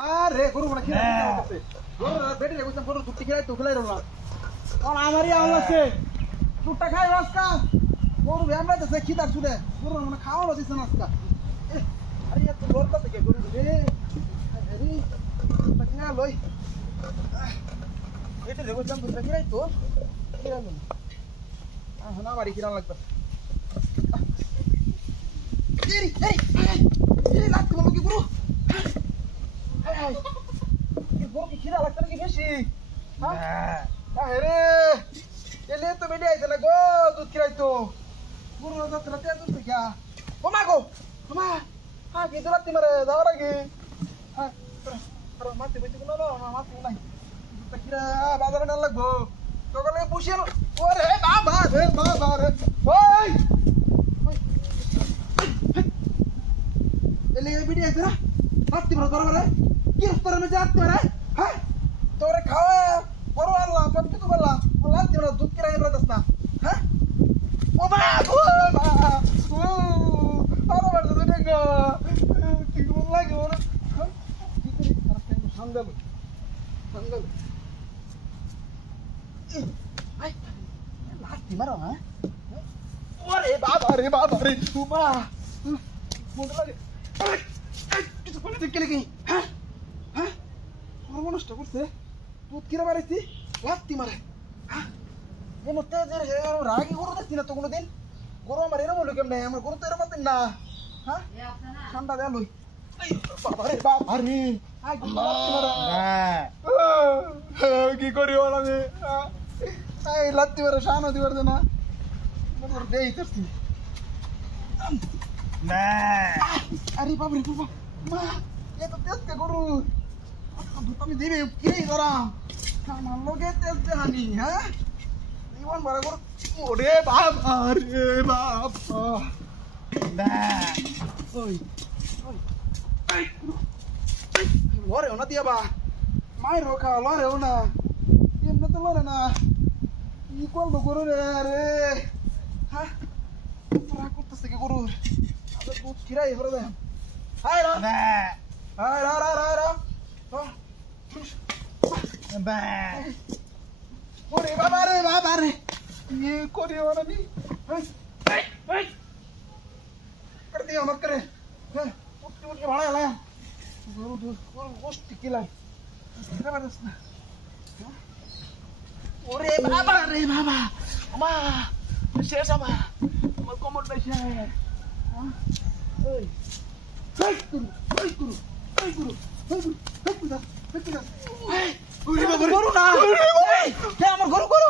আরে গরু বড় খিরা করতে গরু বেটি রে কইতাম গরু দুটি খিরাই তো খেলাই রলা কোন আমারই আওয়াজ আছে দুটা খাই রাস্তা গরু আমরা তো খিদা ছুড়ে গরু মানে খাওয়া দিছ না আজকা আরে এত লড়তা থেকে গরু রে আরে পাকিনা লই বেটি রে কইতাম দুটা খিরাই তো খিরা লই না বাড়ি খিরা লাগতো এই এই এই লাগতো বলো কি গরু গরু কি খিদা লাগতো নাকি বেশি হ্যাঁ আরে এলে তো বেডি আইছে না গো দুধ খিরাইতো গরু দুধ রাতে দুধ থেকে ও মা গো মা হ্যাঁ কি দুধ রাতে মারে যাওয়ার আগে হ্যাঁ আরে মাতে বইতে কোন না মাতে নাই দুধ খিরা বাজারে না লাগবো সকালে বসে ওরে বাবা রে ওই এলে বেডি আইছে না রাতে মারে ধরা মারে কি রাস্তার মধ্যে আসতে মারে হ্যাঁ তোরে খাওয়া বড় আল্লাহ সব কিছু বললাম আল্লাহ তোরা দুধ কিরাই রাখছ না হ্যাঁ ও মা ও আরে বাড়ি তো দেখো কি মন লাগে ওরে কি করি আর সাঙ্গাল আই লাস্তি মারো হ্যাঁ ওরে বাবা রে তুমা মন লাগে কিছু বলে দেখলে কি হ্যাঁ হ্যাঁ সর্বনষ্ট করছে দুধ কিরা মারিছি লাস্তি মারে হ্যাঁ এ মতে যে রাগি গরু দেখছি না তো কোনোদিন গরু আমার এরম হলো কেমনে আমার গরু তো এরম আছে না হ্যাঁ ঠান্ডা দেয়া লই বাবা রে কি করি ওর আমি এই লাত্তি মারে সানো দিবার না দেই করছি আরে বাবরে বাবা মা এ তো তেজকে গরু আমি দিবি কি করা আমার লোকে তেজ দেহানি হ্যাঁ জীবন বড় গরু ওরে বাবা রে বাবা ওই লড়েও না দিয়া বা মায়ের রোখা লড়েও না এমনি তো লড়ে না কি করবো গরু রে আরে হ্যাঁ রাগ করতেছে কি গরু দুধ খিরাই হরে দেন হাই রা হাই রা ওরে বাবা রে ये कोरी वाला नहीं कर दिया मत करे उठ के भाड़ा लाया गोश्त किला क्या बात है ओरे बाबा रे बाबा अम्मा शेर sama mal komod na siya ha oy guru guru guru guru na guru